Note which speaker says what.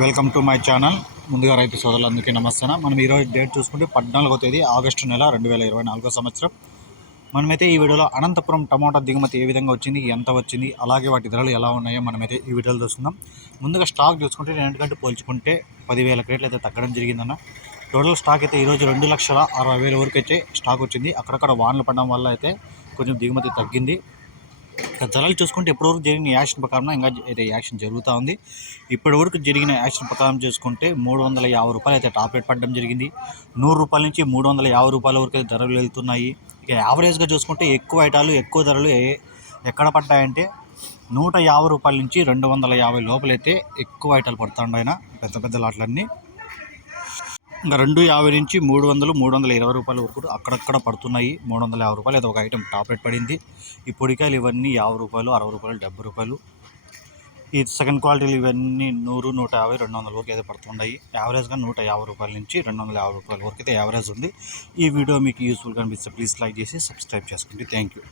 Speaker 1: Welcome to my channel. ముందుగా రైతు సోదరులందరికీ నమస్తే మనం ఈరోజు డేట్ చూసుకుంటే పద్నాలుగో తేదీ ఆగస్టు నెల రెండు వేల ఇరవై నాలుగో సంవత్సరం. మనమైతే ఈ వీడియోలో అనంతపురం టమాటా దిగుమతి ఏ విధంగా వచ్చింది ఎంత వచ్చింది అలాగే వాటి ధరలు ఎలా ఉన్నాయో మనమైతే ఈ వీడియోలో చూస్తున్నాం ముందుగా స్టాక్ చూసుకుంటే రెండుకంటే పోల్చుకుంటే పదివేల క్రేట్లు అయితే తగ్గడం జరిగిందన్న. టోటల్ స్టాక్ అయితే ఈరోజు రెండు లక్షల అరవై వేల వరకు అయితే స్టాక్ వచ్చింది. అక్కడక్కడ వానలు పడడం వల్ల అయితే కొంచెం దిగుమతి తగ్గింది. ధరలు చూసుకుంటే ఇప్పటివరకు జరిగిన యాక్షన్ ప్రకారం ఇంకా అయితే యాక్షన్ జరుగుతూ ఉంది. ఇప్పటివరకు జరిగిన యాక్షన్ ప్రకారం చూసుకుంటే మూడు వందల యాభై రూపాయలు అయితే టాప్ రేట్ పడడం జరిగింది. నూరు రూపాయల నుంచి మూడు వందల యాభై రూపాయల వరకు అయితే ధరలు వెళ్తున్నాయి. ఇక యావరేజ్గా చూసుకుంటే ఎక్కువ ఐటాలు ఎక్కువ ధరలు ఏ- ఎక్కడ పడ్డాయంటే నూట యాభై రూపాయల నుంచి రెండు వందల యాభై లోపలైతే ఎక్కువ ఐటాలు పడుతుండాయన పెద్ద పెద్ద లాట్లన్నీ. ఇంకా రెండు యాభై నుంచి మూడు వందలు మూడు వందల ఇరవై రూపాయల వరకు అక్కడక్కడ పడుతున్నాయి. మూడు వందల యాభై రూపాయలు అది ఒక ఐటెం టాప్ రేట్ పడింది. ఈ పొడికాయలు ఇవన్నీ యాభై రూపాయలు అరవై రూపాయలు డెబ్బై రూపాయలు. ఈ సెకండ్ క్వాలిటీలు ఇవన్నీ నూరు నూట యాభై రెండు వందల వరకు అయితే పడుతున్నాయి. యావరేజ్గా నూట యాభై రూపాయల నుంచి రెండు వందల యాభై రూపాయల వరకు అయితే యావరేజ్ ఉంది. ఈ వీడియో మీకు యూస్ఫుల్గా అనిపిస్తే ప్లీజ్ లైక్ చేసి సబ్స్క్రైబ్ చేసుకోండి థ్యాంక్ యూ